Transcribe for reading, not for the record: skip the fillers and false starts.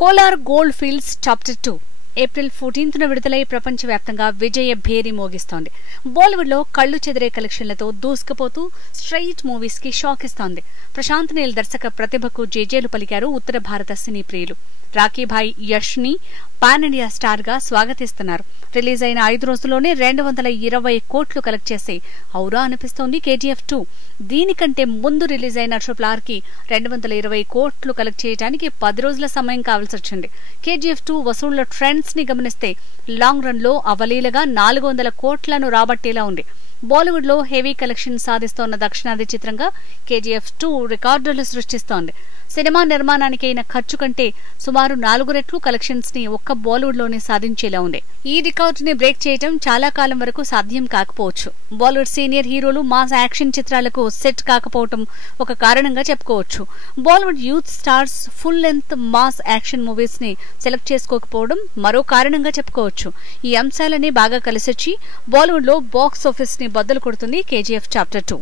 Kolar gold fields chapter 2 April 14న విడుదలై ప్రపంచవ్యాప్తంగా విజయ భేరి మోగిస్తోంది. బాలీవుడ్ లో కళ్లు చెదిరే కలెక్షన్లతో దూసుకుపోతూ స్ట్రైట్ మూవీస్ కి షాక్ ఇస్తోంది. ప్రశాంత్ నీల్ దర్శక ప్రతిభకు జేజేలు పలికారు ఉత్తర భారత సినీ ప్రియులు. రాఖీభాయ్ యష్ ని పాన్ ఇండియా స్టార్ గా స్వాగతిస్తున్నారు. రిలీజ్ అయిన 5 రోజుల్లోనే 220 కోట్లు కలెక్ట్ చేసి ఔరా అనిపిస్తోంది KGF 2. దీనికంటే ముందు రిలీజ్ అయిన RRR కి 220 కోట్లు కలెక్ట్ చేయడానికి 10 రోజుల సమయం కావాల్సి వచ్చింది. KGF 2 వసూళ్ల ట్రెండ్స్ ని గమనిస్తే లాంగ్ రన్ లో అవలీలగా 400 కోట్లను రాబట్టేలా ఉంది. బాలీవుడ్ లో హెవీ కలెక్షన్ సాధిస్తోన్న దక్షిణాది చిత్రంగా KGF 2 రికార్డులు సృష్టిస్తోంది. సినిమా నిర్మాణానికి అయిన ఖర్చు కంటే సుమారు 4 రెట్లు కలెక్షన్స్ ని ఒక్క బాలీవుడ్ లోనే సాధించేలా ఉంది. ఈ రికార్డుని బ్రేక్ చేయడం చాలా కాలం వరకు సాధ్యం కాకపోవచ్చు. బాలీవుడ్ సీనియర్ హీరోలు మాస్ యాక్షన్ చిత్రాలకు సెట్ కాకపోవడం ఒక కారణంగా చెప్పుకోవచ్చు. Bollywood youth stars full length mass action movies ని సెలెక్ట్ చేసుకోకపోవడం మరో కారణంగా చెప్పుకోవచ్చు. ఈ అంశాలన్నీ బాగా కలిసొచ్చి బాలీవుడ్ లో బాక్స్ ఆఫీస్ ని బద్దలు కొడుతుంది KGF చాప్టర్ 2.